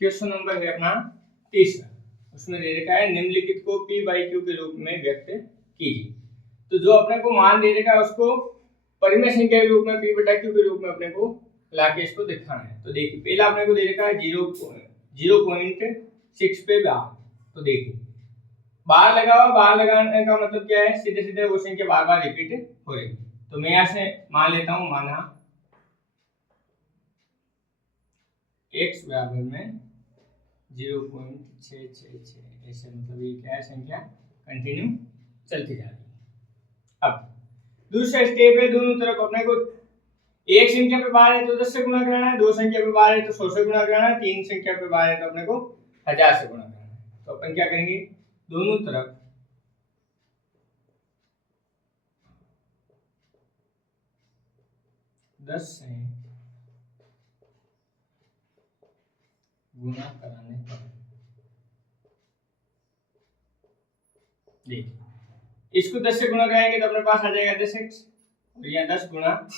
Question number है अपना तीसरा, उसमें दे रखा है निम्नलिखित को p बाई q के रूप में व्यक्त कीजिए। तो जो अपने को मान दे रखा है उसको परिमेय संख्या के रूप में p बटा q के रूप में अपने को लाके इसको दिखाना है। तो देखिए पहला अपने को दे रखा है 0.6 पे बार। तो देखिए बार लगा हुआ, बार लगाने का मतलब क्या है, सीधे सीधे वो संख्या बार बार रिपीट हो रही। तो मैं यहाँ से मान लेता हूँ, माना x बराबर में 0.666, ऐसे मतलब ये क्या है, संख्या कंटिन्यू चलती जा रही है। अब दूसरा स्टेप है, दोनों तरफ अपने को एक संख्या पे बार है तो 10 से गुणा कराना है, दो संख्या पे बार है तो 100 से गुणा कराना है, तीन संख्या पे बार है तो अपने को 1000 से गुणा कराना है। तो अपन क्या करेंगे, दोनों तरफ 10 से गुणा कराने पर देखिए इसको 10 से गुणा कराएंगे तो अपने पास आ जाएगा 10x, और यहाँ 10 गुणा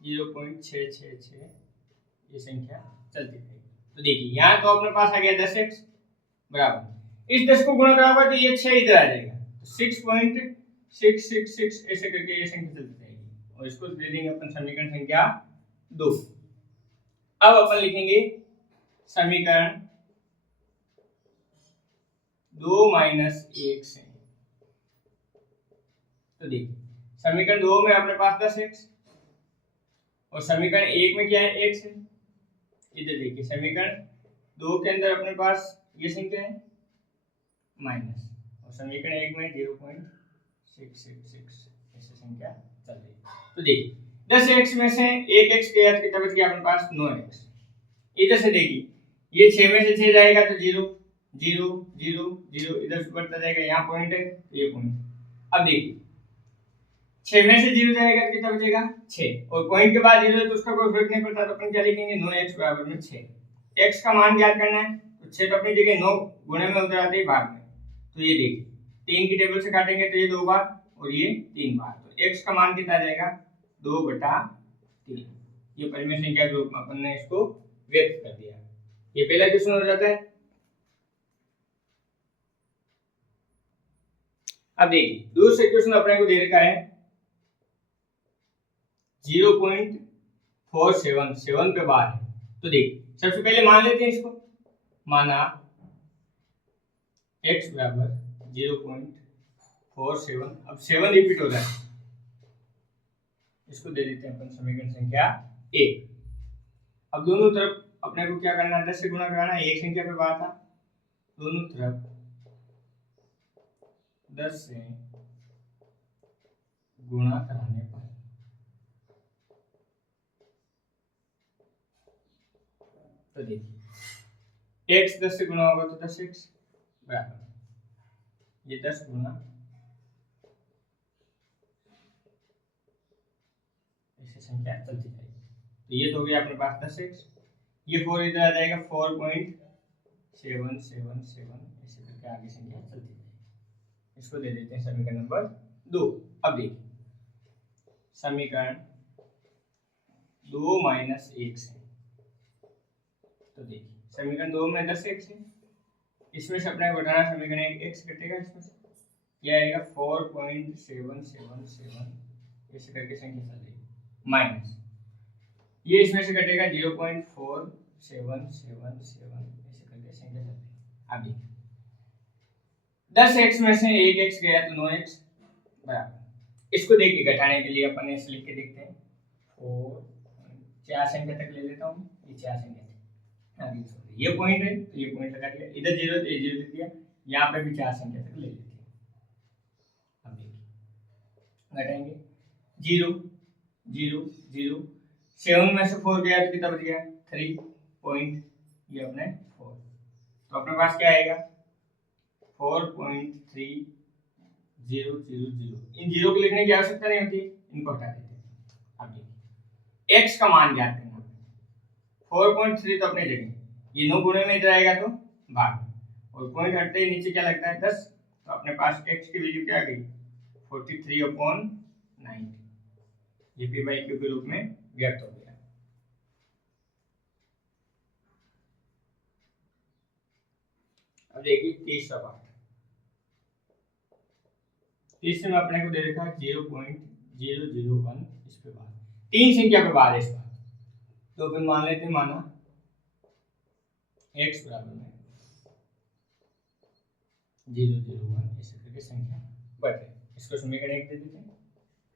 0.666 ये संख्या चलती रहेगी। तो देखिए यहाँ तो अपने पास आ गया 10x बराबर, इस 10 को गुणा कराओगे तो ये 6 इधर आ जाएगा, तो 6.666 ऐसे करके ये संख्या चलती रहेगी, और इसको दे देंगे अपन समीकरण संख्या 2। अब अपन लिखेंगे समीकरण 2 माइनस 1 से। तो देखिए समीकरण 2 में अपने पास 10x और समीकरण 1 में क्या है, x है। इधर देखिए समीकरण 2 के अंदर अपने पास ये संख्या है माइनस, और समीकरण 1 में 0.666 ऐसे संख्या चल रही है। तो देखिए 10x में से 1x गया तो कितना बच गया अपने पास, 9x। इधर से देखिए ये 6 में से 6 जाएगा तो 0 0 0 0, इधर से बढ़ता जाएगा, यहाँ पॉइंट है तो ये पॉइंट। अब देखिए 6 में से 0 जाएगा तो कितना बचेगा, 6, और पॉइंट के बाद 0 है तो उसका कोई फर्क नहीं पड़ता, तो अपन क्या लिखेंगे, 9x बराबर में 6। x का मान ज्ञात करना है तो 6 तो अपनी जगह 9 गुणे में उतर आते हैं भाग में। तो ये देखिए 3 की टेबल से काटेंगे तो ये 2 बार और ये 3 बार, तो x का मान कितना आ जाएगा, 2/3। ये परिमेय संख्या के रूप में अपन ने इसको व्यक्त कर दिया। ये पहला क्वेश्चन हो जाता है। अब देखिए दूसरे क्वेश्चन अपने को दे रखा है 0.477 पे बार है। तो देखिए सबसे पहले मान लेते हैं इसको, माना x बराबर 0.47, अब 7 रिपीट हो रहा है, इसको दे देते हैं अपन समीकरण संख्या 1। अब दोनों तरफ अपने को क्या करना है, 10 से गुणा कराना है, एक संख्या पे बार था, दोनों तरफ 10 से गुणा कराने पर तो देखिए x 10 से गुणा होगा तो 10x बराबर ये 10 गुणा ऐसे संख्या चलती जाएगी। तो ये तो हो गया अपने पास 10x, ये 4 इधर आ जाएगा 4.777 ऐसे करके आगे संख्या चलती जाएगी। इसको दे देते हैं समीकरण नंबर 2। अब देखिए समीकरण 2 माइनस 1 से। तो देखिए समीकरण 2 में 10x है, इसमें से अपने को घटाना, समीकरण 1 x घटेगा, इसमें से यह आएगा 4.777 ऐसे करके संख्या चल रही माइनस ये इसमें से घटेगा 0.4777 ऐसे करके संख्या चल रही। अब देखिए 10x में से 1x गया तो 9x बराबर, इसको देखिए घटाने के लिए अपन ऐसे लिख के देखते हैं, 4 संख्या तक ले लेता हूँ, ये 4 संख्या तक, ये पॉइंट है तो ये पॉइंट लगा दिया, इधर 0 तो ये 0 लिख दिया, यहाँ पे भी 4 संख्या तक ले लेते हैं। अब देखिए घटाएंगे 0 0 0, 7 में से 4 गया तो कितना बच गया, 3 पॉइंट, ये अपने 4, तो अपने पास क्या आएगा 4.3000। इन जीरो को लिखने की आवश्यकता नहीं होती, इनको हटा देते हैं। अब देखिए x का मान ज्ञात करना, 4.3 तो अपनी जगह, ये 9 गुणे में इधर आएगा तो भाग, और पॉइंट हटते ही नीचे क्या लगता है 10, तो अपने पास x की वैल्यू क्या आ गई 43/90, ये p बाई q के रूप में व्यक्त हो गया। अब देखिए तीसरा पार्ट, तीसरे में अपने को दे रखा है 0.001 इस पे बाद, तीन संख्या पे बाद इस बार, तो फिर मान लेते हैं माना x बराबर में 001 इस करके संख्या बढ़ रही है, इसको समीकरण 1 दे देते हैं।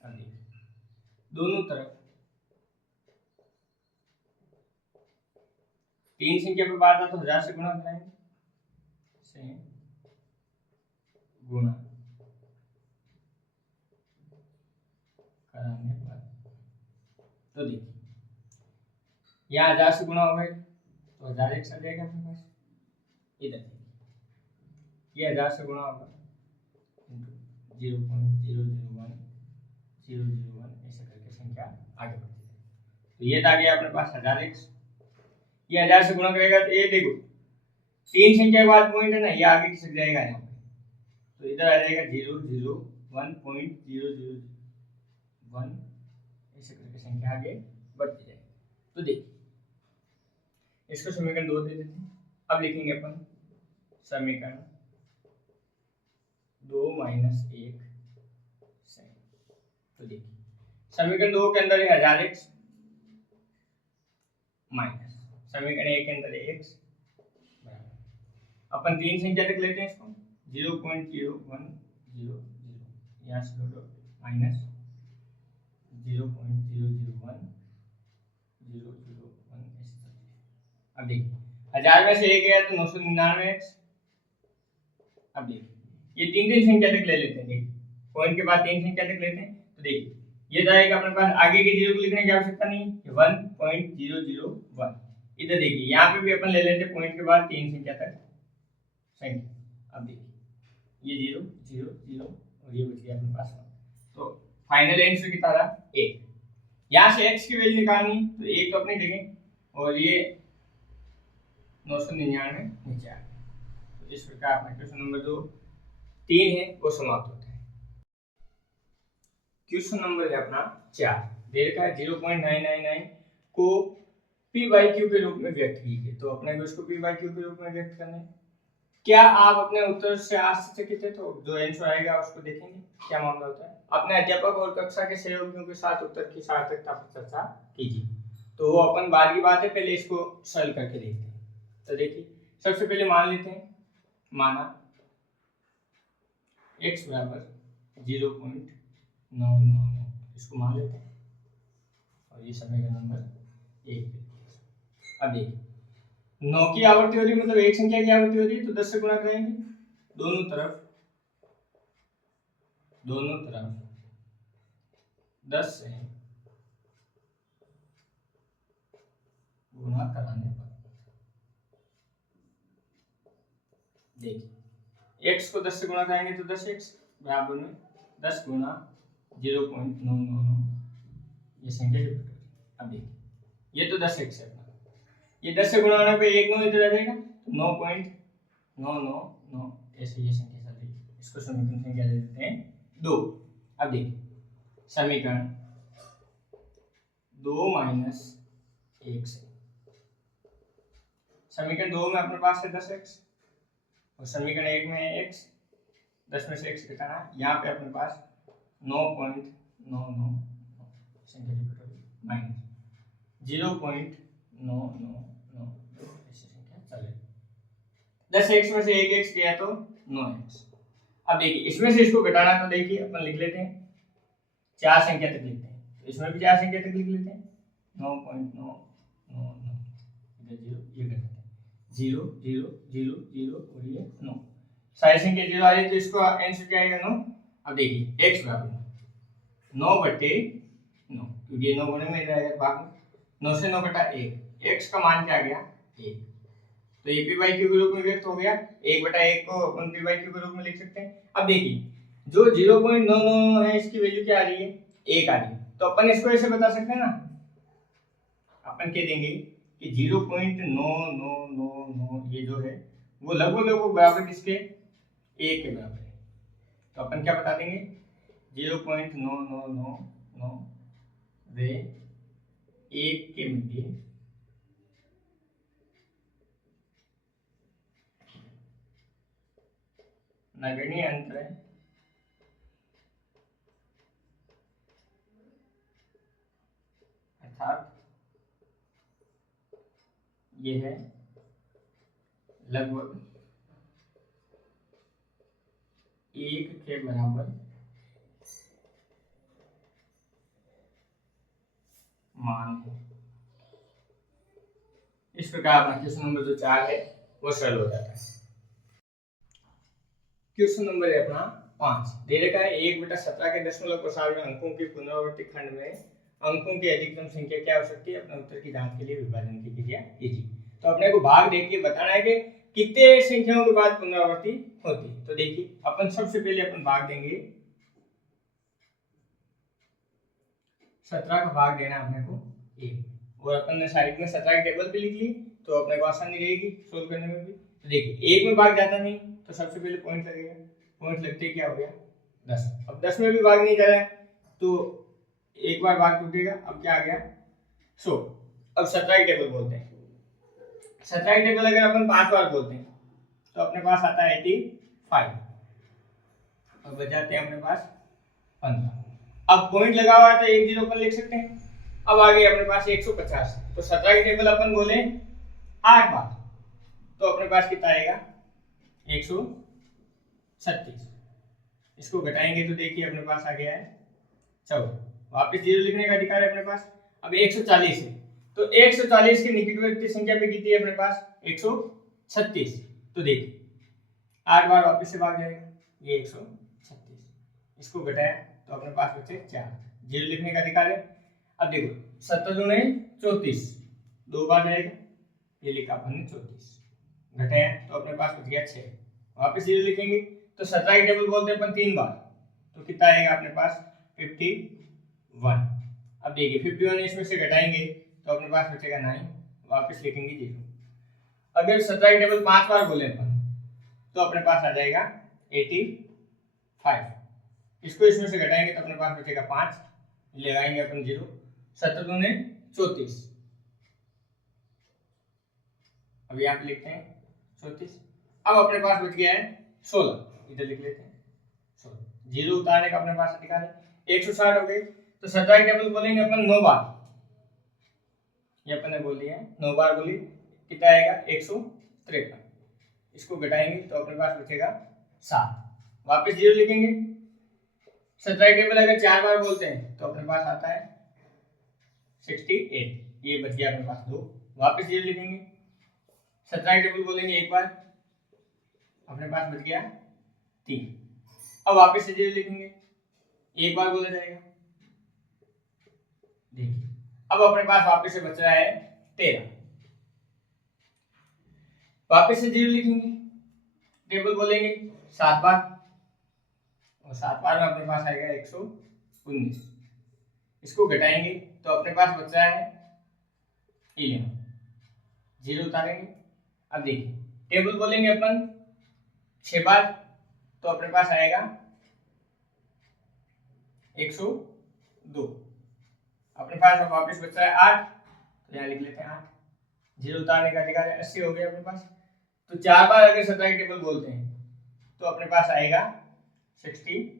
अब देखिए दोनों तरफ तीन संख्या पे बाद है तो 1000 से गुणा कराएंगे, से गुणा कराने पर, तो देखिए यहाँ 1000 से गुणा होगा तो 1000 एक साथ जाएगा अपने पास, इधर ये 1000 से गुणा होगा 0.001 ऐसे करके संख्या आगे बढ़ती है, तो ये आ गया अपने पास 1000x, ये 1000 से गुणा करेगा तो ये देखो तीन संख्या के बाद पॉइंट है ना, ये आगे खिसक जाएगा यहाँ पे, तो इधर आ जाएगा 001.001 ऐसे करके संख्या आगे बढ़ती जाएगी। तो देखिए इसको समीकरण 2 दे देते हैं। अब लिखेंगे अपन समीकरण 2 - 1 से, तो देखिए समीकरण 2 के अंदर है 1000x माइनस समीकरण 1 के अंदर है x बराबर, अपन तीन संख्या तक लेते हैं इसको 0.0100 यहाँ से माइनस 0.001 ऐसे। अब देखिए 1000 में से 1 गया तो 999x। अब देखिए ये तीन तीन संख्या तक ले लेते हैं, देखिए पॉइंट के बाद तीन संख्या तक लेते हैं, तो देखिए ये जाएगा अपने पास, आगे के जीरो को लिखने की आवश्यकता नहीं, 1.001 इधर देखिए यहाँ पे भी अपन ले लेते हैं पॉइंट के बाद तीन संख्या तक संख्या। अब देखिए ये 0 0 0 और ये बच गया अपने पास 1, तो फाइनल आंसर कितना रहा 1। यहाँ से x की वैल्यू निकालनी तो 1 तो अपनी जगह और ये 999 नीचे आ गया, तो इस प्रकार अपना क्वेश्चन नंबर 2 3 है वो समाप्त होता है। क्वेश्चन नंबर है अपना 4, दे रखा है 0.999 को p/q के रूप में व्यक्त कीजिए, तो अपने को इसको p/q के रूप में व्यक्त करना है। क्या आप अपने उत्तर से आश्चर्यचकित है? तो जो आंसर आएगा उसको देखेंगे क्या मामला होता है। अपने अध्यापक और कक्षा के सहयोगियों के साथ उत्तर की सार्थकता पर चर्चा कीजिए, तो वो अपन बाद की बात है, पहले इसको सरल करके देखते हैं। तो देखिए सबसे पहले मान लेते हैं, माना x बराबर 0.999 इसको मान लेते हैं और ये समीकरण नंबर 1। अब देखिए 9 की आवर्ती हो रही मतलब एक संख्या की आवर्ती हो रही है, तो 10 से गुणा करेंगे, दोनों तरफ 10 से गुणा कराने पर देखिए x को 10 से गुणा करेंगे तो 10x बराबर में 10 गुणा 0.999 ये संख्या जो। अब देखिए ये तो 10x है अपना, ये 10 से गुणा होने पे 1 9 इधर आ जाएगा, 9.999 ऐसे ये संख्या चल रही है, इसको समीकरण संख्या दे देते हैं 2। अब देखिए समीकरण 2 - 1 से, समीकरण 2 में अपने पास है 10x और समीकरण 1 में है x, 10 में से x घटाना, यहाँ पे अपने पास 9.999 संख्या माइनस 0.999 ऐसी संख्या चले, 10x में से 1x गया तो 9x। अब देखिए इसमें से इसको घटाना, तो देखिए अपन लिख लेते हैं 4 संख्या तक लिखते हैं, तो इसमें भी 4 संख्या तक लिख लेते हैं 9.999 इधर 0 ये घटाते हैं 0 0 0 0 और ये 9, सारी संख्या 0 आ रही तो इसको आंसर क्या आएगा 9। अब देखिए x बराबर 9/9 क्योंकि 9 गुणे में रहेगा भाग में, 9 से 9 घटा 1, x का मान क्या आ गया 1, तो ये p/q के रूप में व्यक्त हो गया, 1/1 को अपन p/q के रूप में लिख सकते हैं। अब देखिए जो 0.999 है इसकी वैल्यू क्या आ रही है 1 आ रही है, तो अपन इसको ऐसे बता सकते हैं ना, अपन कह देंगे कि 0.9999 ये जो है वो लगभग बराबर किसके 1 के बराबर है, तो अपन क्या बता देंगे 0.9999 वे 1 के मध्य नगण्य अंतर है, अर्थात ये है लगभग 1 के बराबर मान है। इस प्रकार अपना क्वेश्चन नंबर जो 4 है वो सरल हो जाता है। क्वेश्चन नंबर है अपना 5, दे रखा है 1/17 के दशमलव प्रसार में अंकों के पुनरावर्ती खंड में अंकों की अधिकतम संख्या क्या हो सकती है। अपने उत्तर की जांच के लिए विभाजन की क्रिया कीजिए। तो अपने को भाग देख के बताना है कि कितने संख्याओं के बाद पुनरावृत्ति होती है। तो देखिए अपन सबसे पहले अपन भाग देंगे 17 का भाग देना अपने को 1, और अपन ने साइड में 17 की टेबल पे लिख ली तो अपने को आसानी रहेगी सोल्व करने में भी। तो देखिए 1 में भाग जाता नहीं तो सबसे पहले पॉइंट लगेगा, पॉइंट लगते क्या हो गया 10। अब 10 में भी भाग नहीं जा रहा है तो एक बार भाग टूटेगा, अब क्या आ गया 100। अब 17 की टेबल बोलते हैं, 17 की टेबल अगर अपन 5 बार बोलते हैं तो अपने पास आता है 85, और बच जाते हैं अपने पास 15। अब पॉइंट लगा हुआ है तो 1 0 अपन लिख सकते हैं। अब आ गए अपने पास 150, तो 17 की टेबल अपन बोले 8 बार तो अपने पास कितना आएगा 136। इसको घटाएंगे तो देखिए अपने पास आ गया है 14, वापस 0 लिखने का अधिकार है अपने पास। अब 140 है तो 140 की निकटवर्ती संख्या पे कितनी है अपने पास 136। तो देखिए 8 बार वापस से भाग जाएगा, ये 136, इसको घटाया तो अपने पास बचे 4, 0 लिखने का अधिकार है। अब देखो 17 दूने 34, 2 बार जाएगा, ये लिखा अपन ने 34, घटाया तो अपने पास बच गया 6, वापस 0 लिखेंगे तो 17 की टेबल बोलते हैं अपन 3 बार तो कितना आएगा अपने पास 51। अब देखिए 51 इसमें से घटाएंगे तो अपने पास बचेगा 9, वापस लिखेंगे 0। अगर 17 की टेबल 5 बार बोले अपन तो अपने पास आ जाएगा 85, इसको इसमें से घटाएंगे तो अपने पास बचेगा 5, लगाएंगे अपन 0, 17 दूने 34, अब यहाँ पे लिखते हैं 34। अब अपने पास बच गया है 16, इधर लिख लेते हैं 16, 0 उतारने का अपने पास अधिकार है। 160 हो गई तो 17 की टेबल बोलेंगे अपन 9 बार, ये अपन ने बोल दिया 9 बार बोली, कितना आएगा 153, इसको घटाएंगे तो अपने पास बचेगा 7, वापस 0 लिखेंगे। 17 की टेबल अगर 4 बार बोलते हैं तो अपने पास आता है 68, ये बच गया अपने पास 2, वापस 0 लिखेंगे। 17 की टेबल बोलेंगे एक बार, अपने पास बच गया 3, अब वापस से 0 लिखेंगे, एक बार बोला जाएगा। देखिए अब अपने पास वापस से बच रहा है 13, वापस से 0 लिखेंगे, टेबल बोलेंगे 7 बार, और 7 बार में अपने पास आएगा 119, इसको घटाएंगे तो अपने पास बच रहा है 11, 0 उतारेंगे। अब देखिए टेबल बोलेंगे अपन 6 बार तो अपने पास आएगा 102, अपने पास अब वापस बच रहा है 8 तो यहाँ लिख लेते हैं 8, 0 उतारने का अधिकार है, 80 हो गया अपने पास। तो 4 बार अगर 17 की टेबल बोलते हैं तो अपने पास आएगा 68,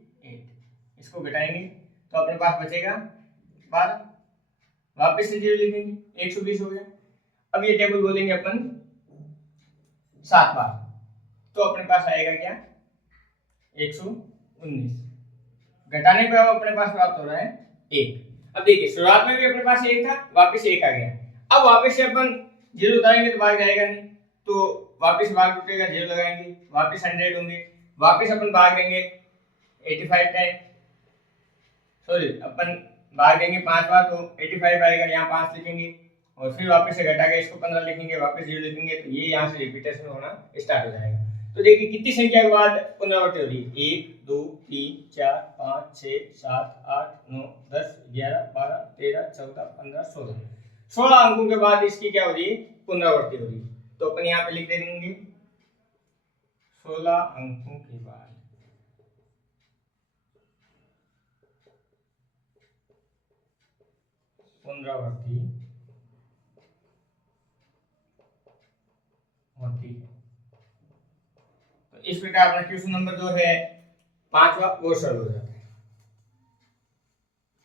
इसको घटाएंगे तो अपने पास बचेगा 12, वापस से 0 लिखेंगे 120 हो गया। अब ये टेबल बोलेंगे अपन 7 बार तो अपने पास आएगा क्या 119, घटाने पे अब अपने पास प्राप्त हो रहा है 1। अब देखिए शुरुआत में भी अपने पास 1 था, वापस 1 आ गया, अब वापस से अपन 0 उतारेंगे तो भाग जाएगा नहीं, तो वापस भाग टूटेगा, 0 लगाएंगे, वापस 100 होंगे, वापस अपन भाग देंगे 85 टाइम, सॉरी अपन भाग देंगे 5 बार तो 85 आएगा, यहाँ 5 लिखेंगे और फिर वापस से घटा के इसको 15 लिखेंगे, वापस 0 लिखेंगे तो ये यहाँ से रिपीटेशन होना स्टार्ट हो जाएगा। तो देखिए कितनी संख्या के बाद पुनरावृत्ति हो रही है 1 2 3 4 5 6 7 8 9 10 11 12 13 14 15 16, 16 अंकों के बाद इसकी क्या हो रही है पुनरावृत्ति हो रही है। तो अपन यहाँ पे लिख देंगे 16 अंकों के बाद पुनरावृत्ति होती है। तो इस प्रकार अपना क्वेश्चन नंबर जो है 5वां वो सॉल्व हो जाता है।